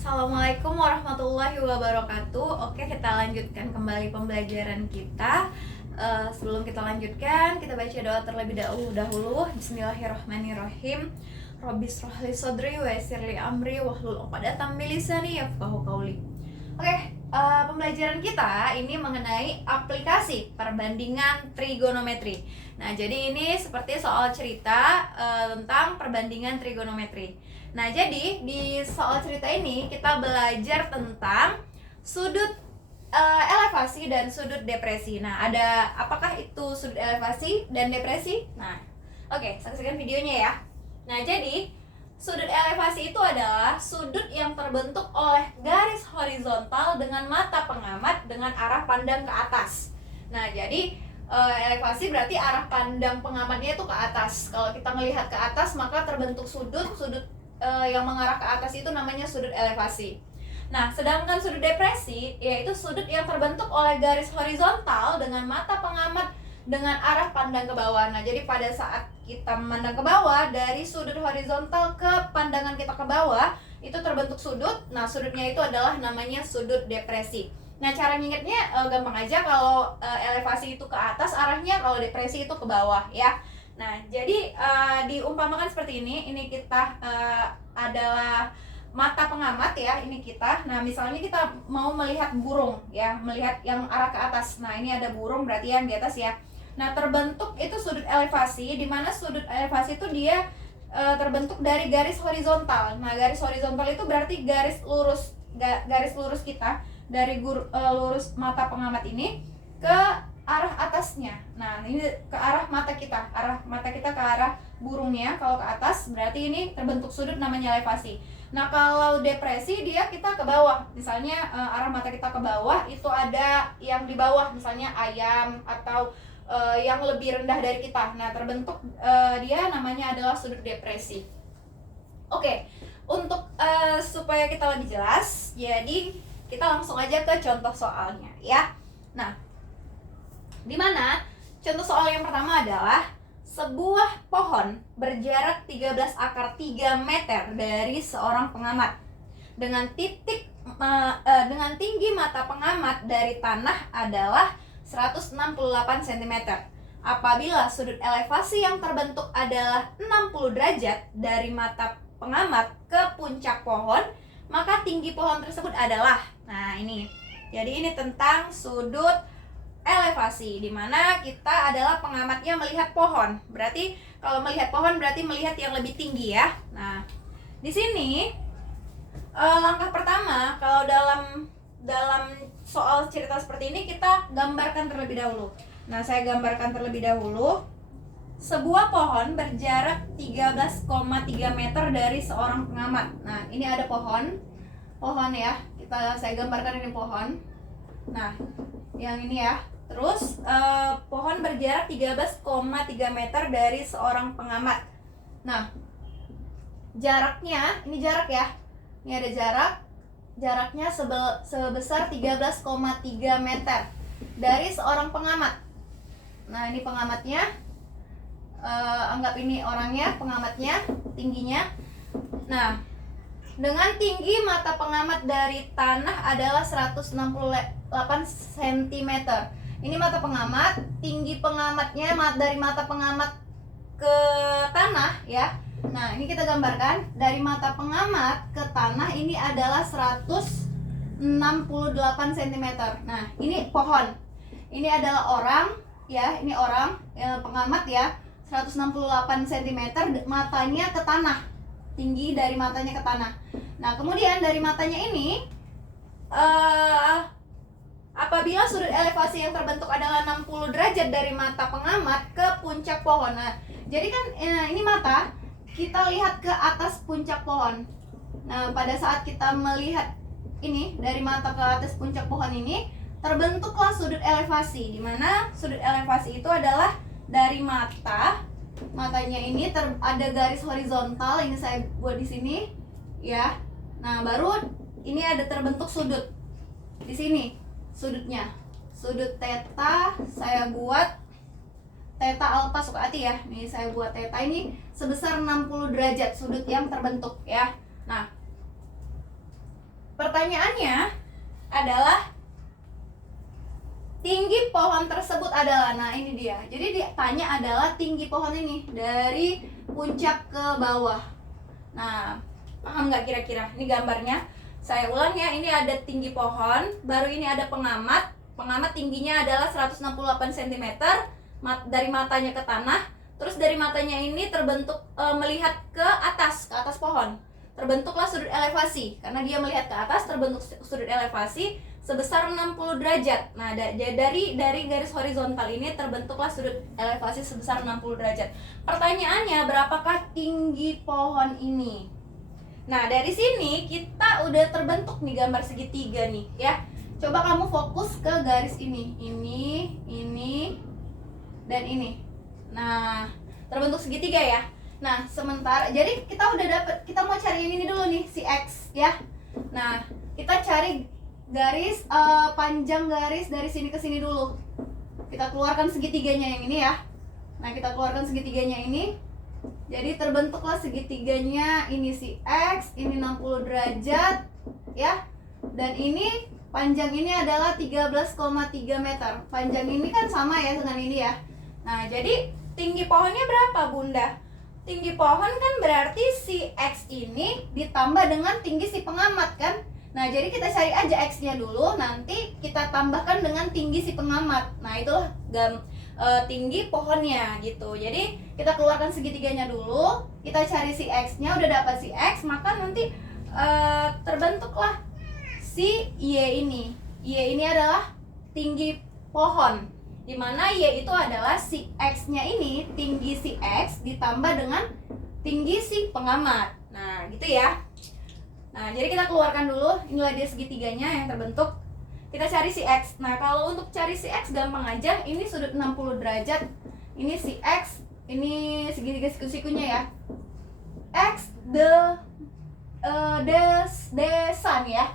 Assalamualaikum warahmatullahi wabarakatuh. Oke, kita lanjutkan kembali pembelajaran kita. Sebelum kita lanjutkan, kita baca doa terlebih dahulu. Bismillahirrahmanirrahim. Rabbis rohli sodri wa yassirli amri wahlul 'uqdatam min lisani yafqahu qawli. Oke, pembelajaran kita ini mengenai aplikasi perbandingan trigonometri. Nah, jadi ini seperti soal cerita tentang perbandingan trigonometri. Nah, jadi di soal cerita ini kita belajar tentang sudut elevasi dan sudut depresi. Nah, ada apakah itu sudut elevasi dan depresi? Nah, oke, saksikan videonya ya. Nah, jadi sudut elevasi itu adalah sudut yang terbentuk oleh garis horizontal dengan mata pengamat dengan arah pandang ke atas. Nah, jadi elevasi berarti arah pandang pengamatnya itu ke atas. Kalau kita melihat ke atas, maka terbentuk sudut yang mengarah ke atas itu namanya sudut elevasi. Nah, sedangkan sudut depresi yaitu sudut yang terbentuk oleh garis horizontal dengan mata pengamat dengan arah pandang ke bawah. Nah, jadi pada saat kita memandang ke bawah dari sudut horizontal ke pandangan kita ke bawah, itu terbentuk sudut. Nah, sudutnya itu adalah namanya sudut depresi. Nah, cara ngingetnya gampang aja. Kalau elevasi itu ke atas arahnya, kalau depresi itu ke bawah ya. Nah, jadi diumpamakan seperti ini. Ini kita adalah mata pengamat ya, ini kita. Nah, misalnya kita mau melihat burung ya, melihat yang arah ke atas. Nah, ini ada burung berarti yang di atas ya. Nah, terbentuk itu sudut elevasi, di mana sudut elevasi itu dia terbentuk dari garis horizontal. Nah, garis horizontal itu berarti garis lurus kita dari lurus mata pengamat ini ke arah atasnya. Nah, ini ke arah mata kita ke arah burungnya. Kalau ke atas berarti ini terbentuk sudut namanya elevasi. Nah, kalau depresi dia kita ke bawah. Misalnya arah mata kita ke bawah itu ada yang di bawah, misalnya ayam atau yang lebih rendah dari kita. Nah, terbentuk dia namanya adalah sudut depresi. Oke, untuk supaya kita lebih jelas, jadi kita langsung aja ke contoh soalnya ya. Nah, di mana contoh soal yang pertama adalah sebuah pohon berjarak 13 akar 3 meter dari seorang pengamat dengan dengan tinggi mata pengamat dari tanah adalah 168 cm. Apabila sudut elevasi yang terbentuk adalah 60 derajat dari mata pengamat ke puncak pohon, maka tinggi pohon tersebut adalah. Nah, ini. Jadi ini tentang sudut elevasi, di mana kita adalah pengamatnya melihat pohon. Berarti kalau melihat pohon berarti melihat yang lebih tinggi ya. Nah, di sini langkah pertama kalau dalam soal cerita seperti ini kita gambarkan terlebih dahulu. Nah, saya gambarkan terlebih dahulu. Sebuah pohon berjarak 13,3 meter dari seorang pengamat. Nah, ini ada pohon ya. Saya gambarkan ini pohon. Nah, yang ini ya. Terus pohon berjarak 13,3 meter dari seorang pengamat. Nah, jaraknya, ini jarak ya. Ini ada jaraknya sebesar 13,3 meter dari seorang pengamat. Nah, ini pengamatnya. Anggap ini orangnya, pengamatnya, tingginya. Nah, dengan tinggi mata pengamat dari tanah adalah 168 cm. Ini mata pengamat, tinggi pengamatnya dari mata pengamat ke tanah ya. Nah, ini kita gambarkan dari mata pengamat ke tanah ini adalah 168 cm. Nah, ini pohon. Ini adalah orang ya, ini orang pengamat ya, 168 cm matanya ke tanah. Tinggi dari matanya ke tanah. Nah, kemudian dari matanya ini apabila sudut elevasi yang terbentuk adalah 60 derajat dari mata pengamat ke puncak pohon. Nah, jadi kan ini mata, kita lihat ke atas puncak pohon. Nah, pada saat kita melihat ini dari mata ke atas puncak pohon ini, terbentuklah sudut elevasi, di mana sudut elevasi itu adalah dari matanya ini ada garis horizontal, ini saya buat di sini ya. Nah, baru ini ada terbentuk sudut di sini. Sudutnya, sudut theta saya buat theta alfa Sukati ya. Nih saya buat theta ini sebesar 60 derajat sudut yang terbentuk ya. Nah, pertanyaannya adalah tinggi pohon tersebut adalah, nah ini dia. Jadi ditanya adalah tinggi pohon ini dari puncak ke bawah. Nah, paham nggak kira-kira? Ini gambarnya. Saya ulang ya, ini ada tinggi pohon, baru ini ada pengamat. Pengamat tingginya adalah 168 cm dari matanya ke tanah. Terus dari matanya ini terbentuk melihat ke atas pohon. Terbentuklah sudut elevasi. Karena dia melihat ke atas, terbentuk sudut elevasi sebesar 60 derajat. Nah, dari garis horizontal ini terbentuklah sudut elevasi sebesar 60 derajat. Pertanyaannya, berapakah tinggi pohon ini? Nah, dari sini kita udah terbentuk nih gambar segitiga nih, ya. Coba kamu fokus ke garis ini, dan ini. Nah, terbentuk segitiga ya. Nah, sementara jadi kita udah dapet, kita mau cari ini dulu nih, si X ya. Nah, kita cari garis panjang garis dari sini ke sini dulu. Kita keluarkan segitiganya yang ini ya. Nah, kita keluarkan segitiganya ini. Jadi terbentuklah segitiganya, ini si X, ini 60 derajat ya. Dan ini panjang ini adalah 13,3 meter. Panjang ini kan sama ya dengan ini ya. Nah, jadi tinggi pohonnya berapa, Bunda? Tinggi pohon kan berarti si X ini ditambah dengan tinggi si pengamat kan. Nah, jadi kita cari aja X-nya dulu, nanti kita tambahkan dengan tinggi si pengamat. Nah, itulah tinggi pohonnya gitu. Jadi kita keluarkan segitiganya dulu, kita cari si X-nya, udah dapat si X, maka nanti terbentuklah si Y ini. Y ini adalah tinggi pohon, dimana Y itu adalah si X-nya ini, tinggi si X ditambah dengan tinggi si pengamat. Nah, gitu ya. Nah, jadi kita keluarkan dulu, inilah dia segitiganya yang terbentuk. Kita cari si X. Nah, kalau untuk cari si X gampang aja, ini sudut 60 derajat. Ini si X, ini segitiga sikunya ya. X desa nih ya.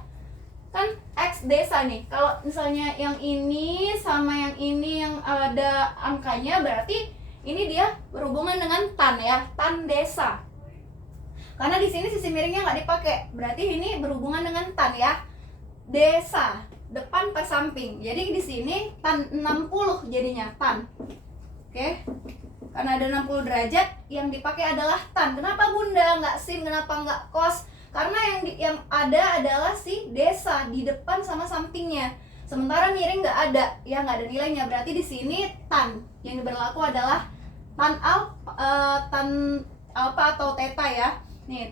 Kan X desa nih. Kalau misalnya yang ini sama yang ini yang ada angkanya, berarti ini dia berhubungan dengan tan ya, tan desa. Karena di sini sisi miringnya nggak dipakai, berarti ini berhubungan dengan tan ya. Desa, depan ke samping. Jadi di sini tan 60 jadinya tan. Oke. Karena ada 60 derajat, yang dipakai adalah tan. Kenapa Bunda nggak sin, kenapa nggak cos? Karena yang ada adalah si desa di depan sama sampingnya. Sementara miring nggak ada, ya nggak ada nilainya. Berarti di sini tan yang berlaku adalah tan alpha atau theta ya. Nih,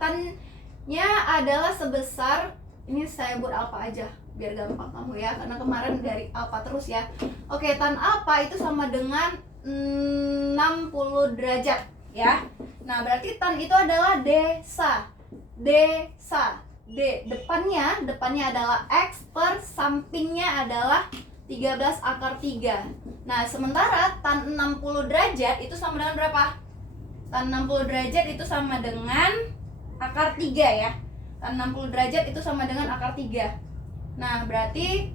tannya adalah sebesar, ini saya buat alpha aja biar gampang kamu ya, karena kemarin dari alpha terus ya. Oke, tan alpha itu sama dengan 60 derajat ya. Nah, berarti tan itu adalah desa. Depannya adalah X per sampingnya adalah 13 akar 3. Nah, sementara tan 60 derajat itu sama dengan berapa? Tan 60 derajat itu sama dengan akar 3 ya. Tan 60 derajat itu sama dengan akar 3. Nah, berarti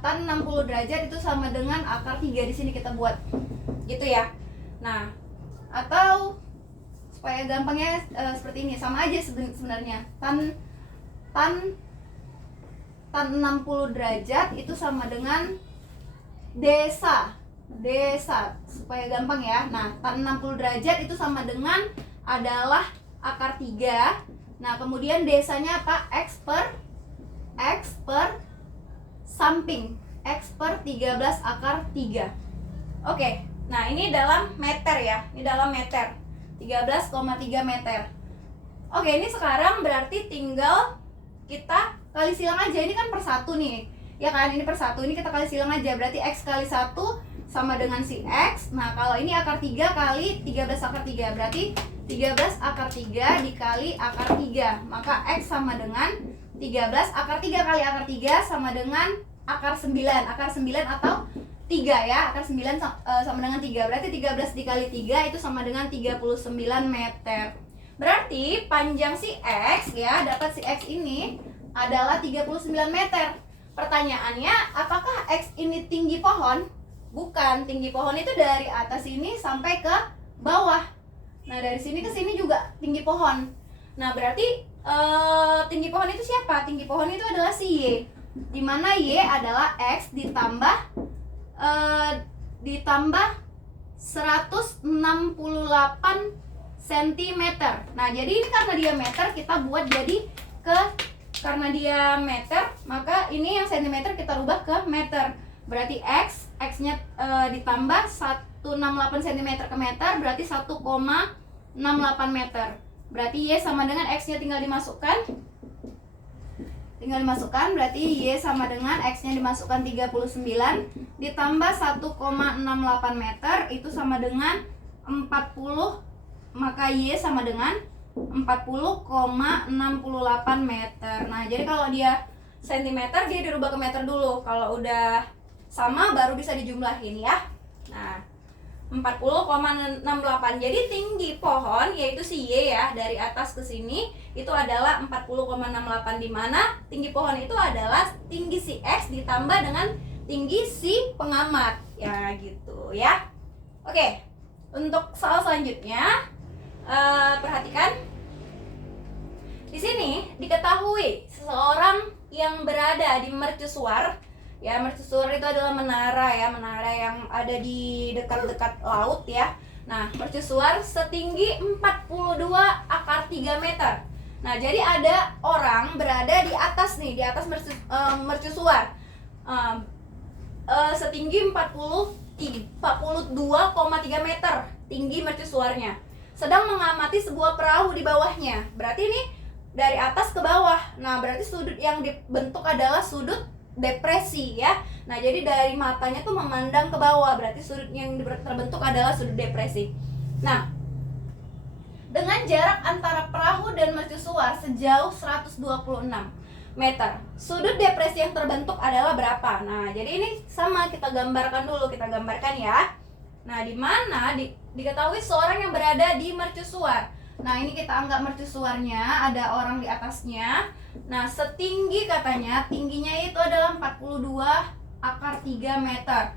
tan 60 derajat itu sama dengan akar 3. Di sini kita buat gitu ya. Nah, atau supaya gampangnya seperti ini, sama aja sebenarnya. Tan 60 derajat itu sama dengan desa, supaya gampang ya. Nah, tan 60 derajat itu sama dengan adalah akar 3. Nah, kemudian desanya apa? X per samping, X per 13 akar 3. Oke, nah ini dalam meter ya. Ini dalam meter, 13,3 meter. Oke, ini sekarang berarti tinggal kita kali silang aja. Ini kan per 1 nih, ya kan? Ini per 1, ini kita kali silang aja. Berarti X kali 1 sama dengan si X. Nah, kalau ini akar 3 kali 13 akar 3, berarti 13 akar 3 dikali akar 3. Maka X sama dengan 13 akar 3 kali akar 3 sama dengan akar 9. Akar 9 atau 3 ya. Akar 9 sama dengan 3. Berarti 13 dikali 3 itu sama dengan 39 meter. Berarti panjang si X ya, dapat si X ini adalah 39 meter. Pertanyaannya, apakah X ini tinggi pohon? Bukan, tinggi pohon itu dari atas ini sampai ke bawah. Nah, dari sini ke sini juga tinggi pohon. Nah, berarti tinggi pohon itu siapa? Tinggi pohon itu adalah si Y, dimana Y adalah X ditambah 168 cm. Nah, jadi ini karena diameter kita buat jadi karena diameter, maka ini yang cm kita rubah ke meter. Berarti X-nya ditambah 168 cm ke meter, berarti 1,68 meter. Berarti Y sama dengan X-nya tinggal dimasukkan, berarti Y sama dengan X-nya dimasukkan 39 ditambah 1,68 meter, itu sama dengan 40, maka Y sama dengan 40,68 meter. Nah, jadi kalau dia cm, dia dirubah ke meter dulu. Kalau udah sama baru bisa dijumlahin ya. Nah, 40,68. Jadi tinggi pohon yaitu si Y ya, dari atas ke sini itu adalah 40,68, di mana tinggi pohon itu adalah tinggi si X ditambah dengan tinggi si pengamat. Ya gitu ya. Oke. Untuk soal selanjutnya, perhatikan. Di sini diketahui seseorang yang berada di mercusuar. Ya, mercusuar itu adalah menara ya, menara yang ada di dekat-dekat laut ya. Nah, mercusuar setinggi 42 akar 3 meter. Nah, jadi ada orang berada di atas nih, di atas mercusuar. Setinggi 42,3 meter tinggi mercusuarnya. Sedang mengamati sebuah perahu di bawahnya. Berarti ini dari atas ke bawah. Nah, berarti sudut yang dibentuk adalah sudut depresi ya. Nah, jadi dari matanya tuh memandang ke bawah, berarti sudut yang terbentuk adalah sudut depresi. Nah, dengan jarak antara perahu dan mercusuar sejauh 126 meter, sudut depresi yang terbentuk adalah berapa? Nah, jadi ini sama kita gambarkan dulu, ya. Nah, di mana diketahui seorang yang berada di mercusuar. Nah, ini kita anggap mercusuarnya, ada orang di atasnya. Nah, setinggi katanya, tingginya itu adalah 42 akar 3 meter.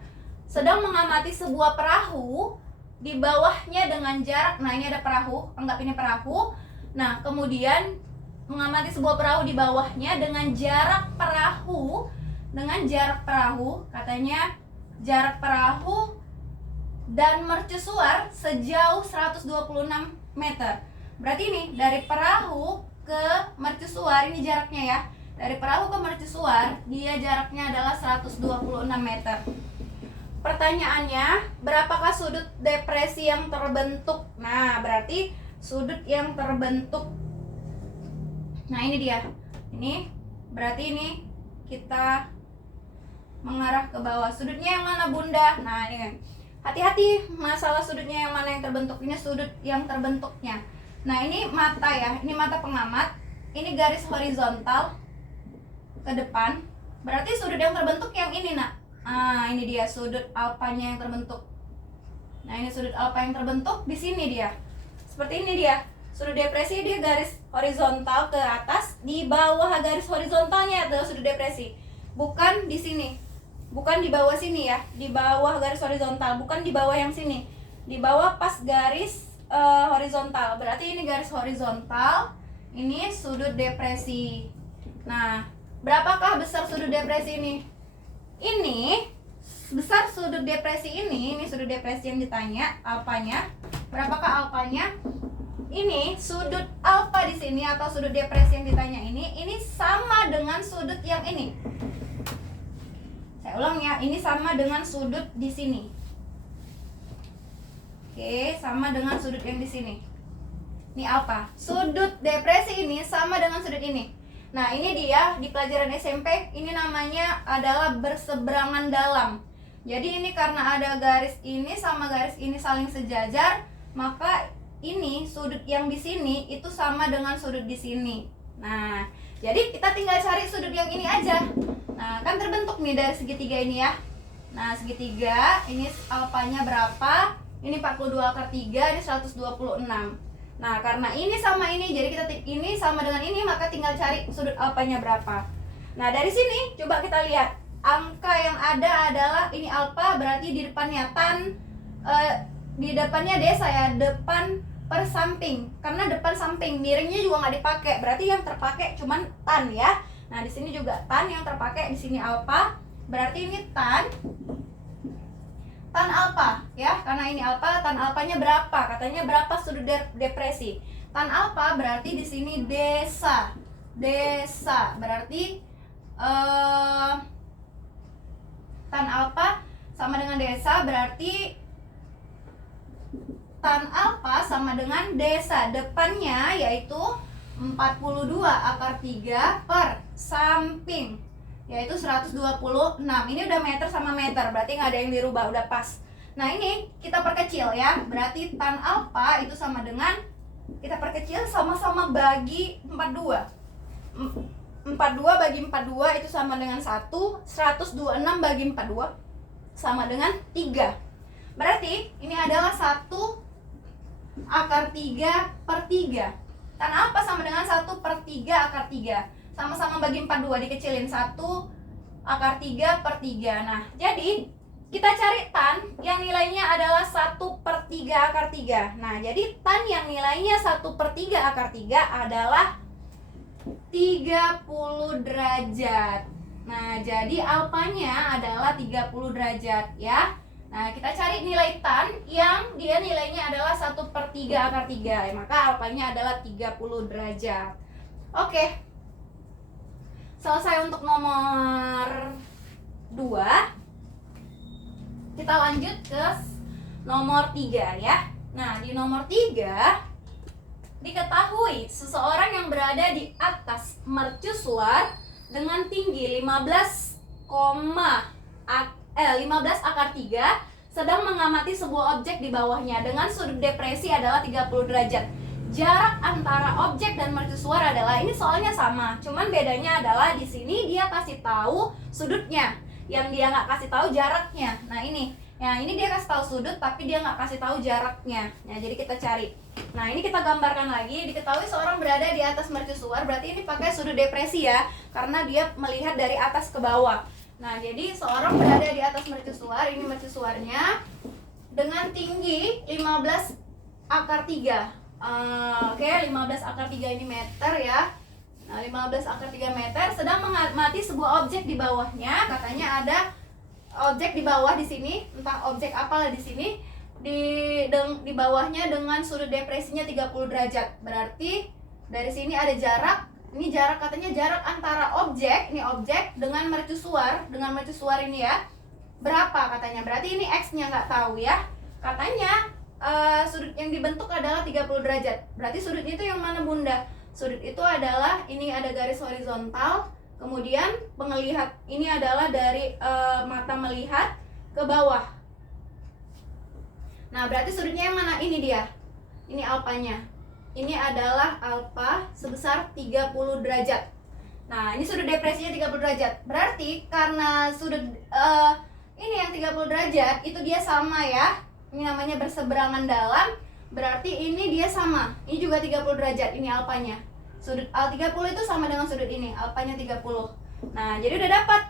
Sedang mengamati sebuah perahu di bawahnya dengan jarak, nah ini ada perahu, anggap ini perahu. Nah, kemudian mengamati sebuah perahu di bawahnya dengan jarak perahu, katanya jarak perahu dan mercusuar sejauh 126 meter. Berarti ini dari perahu ke mercusuar, ini jaraknya ya. Dari perahu ke mercusuar, dia jaraknya adalah 126 meter. Pertanyaannya, berapakah sudut depresi yang terbentuk? Nah, berarti sudut yang terbentuk. Nah, ini dia. Ini berarti ini kita mengarah ke bawah. Sudutnya yang mana, Bunda? Nah, ini. Hati-hati masalah sudutnya yang mana yang terbentuk. Ini sudut yang terbentuknya. Nah, ini mata ya. Ini mata pengamat. Ini garis horizontal ke depan. Berarti sudut yang terbentuk yang ini, Nak. Nah, ini dia sudut alfanya yang terbentuk. Nah, ini sudut alfa yang terbentuk di sini dia. Seperti ini dia. Sudut depresi dia garis horizontal ke atas, di bawah garis horizontalnya adalah sudut depresi. Bukan di sini. Bukan di bawah sini ya, di bawah garis horizontal, bukan di bawah yang sini. Di bawah pas garis horizontal. Berarti ini garis horizontal, ini sudut depresi. Nah, berapakah besar sudut depresi ini? Ini besar sudut depresi ini sudut depresi yang ditanya, alfanya. Berapakah alfanya? Ini sudut alfa di sini atau sudut depresi yang ditanya ini sama dengan sudut yang ini. Saya ulang ya, ini sama dengan sudut di sini. Oke, sama dengan sudut yang di sini. Ini alfa. Sudut depresi ini sama dengan sudut ini. Nah, ini dia di pelajaran SMP, ini namanya adalah berseberangan dalam. Jadi ini karena ada garis ini sama garis ini saling sejajar, maka ini sudut yang di sini itu sama dengan sudut di sini. Nah, jadi kita tinggal cari sudut yang ini aja. Nah, kan terbentuk nih dari segitiga ini ya. Nah, segitiga ini alfanya berapa? Ini 42 akar 3, ini 126. Nah, karena ini sama ini, jadi kita ini sama dengan ini, maka tinggal cari sudut alfanya berapa. Nah, dari sini coba kita lihat. Angka yang ada adalah ini alfa, berarti di depannya di depannya desa ya, depan per samping, karena depan samping, miringnya juga nggak dipakai, berarti yang terpakai cuman tan ya. Nah di sini juga tan yang terpakai, di sini alfa, berarti ini tan alfa ya, karena ini alfa, tan alfanya berapa? Katanya berapa sudut depresi? Tan alfa berarti di sini desa, berarti tan alfa sama dengan desa, berarti tan alfa sama dengan desa, depannya yaitu 42 akar 3 per samping, yaitu 126. Ini udah meter sama meter, berarti nggak ada yang dirubah, udah pas. Nah ini kita perkecil ya, berarti tan alfa itu sama dengan, kita perkecil sama-sama bagi 42. 42 bagi 42 itu sama dengan 1, 126 bagi 42 sama dengan 3. Berarti ini adalah 1 akar 3 per 3. Tan alfa sama dengan 1 per 3 akar 3. Sama-sama bagi 42, dikecilin 1 akar 3 per 3. Nah, jadi kita cari tan yang nilainya adalah 1 per 3 akar 3. Nah, jadi tan yang nilainya 1 per 3 akar 3 adalah 30 derajat. Nah, jadi alfanya adalah 30 derajat ya. Nah, kita cari nilai tan yang dia nilainya adalah 1 per 3 akar 3. Maka alfanya adalah 30 derajat. Oke. Selesai untuk nomor 2. Kita lanjut ke nomor 3 ya. Nah, di nomor 3 diketahui seseorang yang berada di atas mercusuar dengan tinggi 15 akar 3 sedang mengamati sebuah objek di bawahnya dengan sudut depresi adalah 30 derajat. Jarak antara objek dan mercusuar adalah, ini soalnya sama, cuman bedanya adalah di sini dia kasih tahu sudutnya, yang dia nggak kasih tahu jaraknya. Nah ini dia kasih tahu sudut tapi dia nggak kasih tahu jaraknya. Nah jadi kita cari. Nah ini kita gambarkan lagi. Diketahui seorang berada di atas mercusuar, berarti ini pakai sudut depresi ya, karena dia melihat dari atas ke bawah. Nah jadi seorang berada di atas mercusuar, ini mercusuarnya dengan tinggi 15 akar 3. Oke, 15 akar 3 ini meter ya. Nah 15 akar 3 meter sedang mengamati sebuah objek di bawahnya. Katanya ada objek di bawah di sini, entah objek apalah di sini, di bawahnya dengan sudut depresinya 30 derajat. Berarti dari sini ada jarak. Ini jarak, katanya jarak antara objek, ini objek dengan mercusuar ini ya. Berapa katanya? Berarti ini X-nya nggak tahu ya. Katanya sudut yang dibentuk adalah 30 derajat. Berarti sudutnya itu yang mana Bunda? Sudut itu adalah, ini ada garis horizontal, kemudian pengelihat ini adalah dari mata melihat ke bawah. Nah berarti sudutnya yang mana? Ini dia, ini alfanya. Ini adalah alfa sebesar 30 derajat. Nah ini sudut depresinya 30 derajat. Berarti karena sudut ini yang 30 derajat itu dia sama ya. Ini namanya berseberangan dalam. Berarti ini dia sama. Ini juga 30 derajat, ini alfanya. Sudut Al30 itu sama dengan sudut ini, alfanya 30. Nah, jadi udah dapat.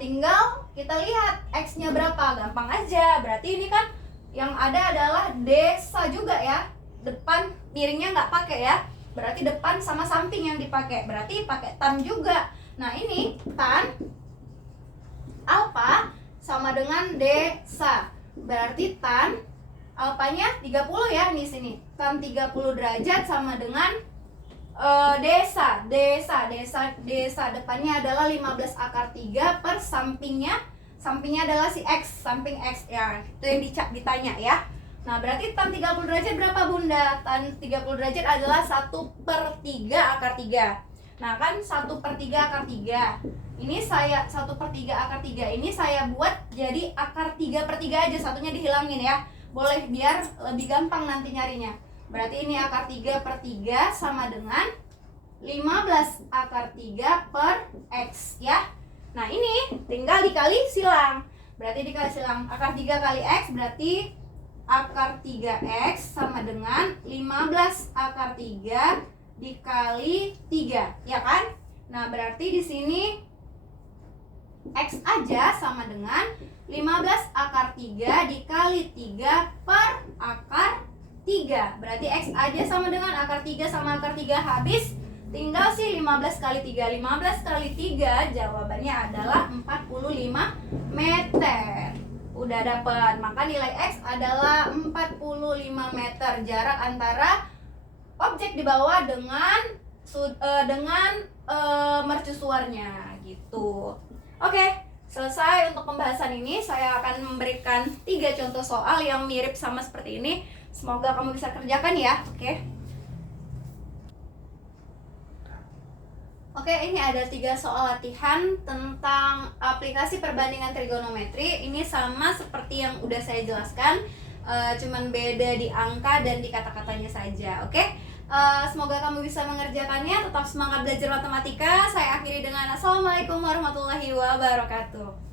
Tinggal kita lihat X-nya berapa, gampang aja. Berarti ini kan yang ada adalah desa juga ya. Depan miringnya nggak pakai ya. Berarti depan sama samping yang dipakai. Berarti pakai tan juga. Nah, ini tan alfa sama dengan desa. Berarti tan alfanya 30 ya di sini. Tan 30 derajat sama dengan desa depannya adalah 15 akar 3 per sampingnya adalah si X, samping X ya, itu yang ditanya ya. Nah berarti tan 30 derajat berapa Bunda? Tan 30 derajat adalah 1 per 3 akar 3. Nah kan 1 per 3 akar 3, ini saya 1 per 3 akar 3 ini saya buat jadi akar 3 per 3 aja, satunya dihilangin ya, boleh biar lebih gampang nanti nyarinya. Berarti ini akar 3 per 3 sama dengan 15 akar 3 per X ya. Nah ini tinggal dikali silang. Berarti dikali silang akar 3 kali X berarti akar 3X sama dengan 15 akar 3 dikali 3 ya kan. Nah berarti di sini X aja sama dengan 15 akar 3 dikali 3 per akar 3. Berarti X aja sama dengan akar 3 sama akar 3 habis. Tinggal sih 15 kali 3. 15 kali 3 jawabannya adalah 45 meter. Udah dapat. Maka nilai X adalah 45 meter. Jarak antara objek di bawah dengan mercusuarnya gitu. Oke, selesai untuk pembahasan ini. Saya akan memberikan 3 contoh soal yang mirip sama seperti ini. Semoga kamu bisa kerjakan ya. Oke, ini ada 3 soal latihan tentang aplikasi perbandingan trigonometri. Ini sama seperti yang udah saya jelaskan, cuman beda di angka dan di kata-katanya saja. Oke, semoga kamu bisa mengerjakannya. Tetap semangat belajar matematika. Saya akhiri dengan Assalamualaikum warahmatullahi wabarakatuh.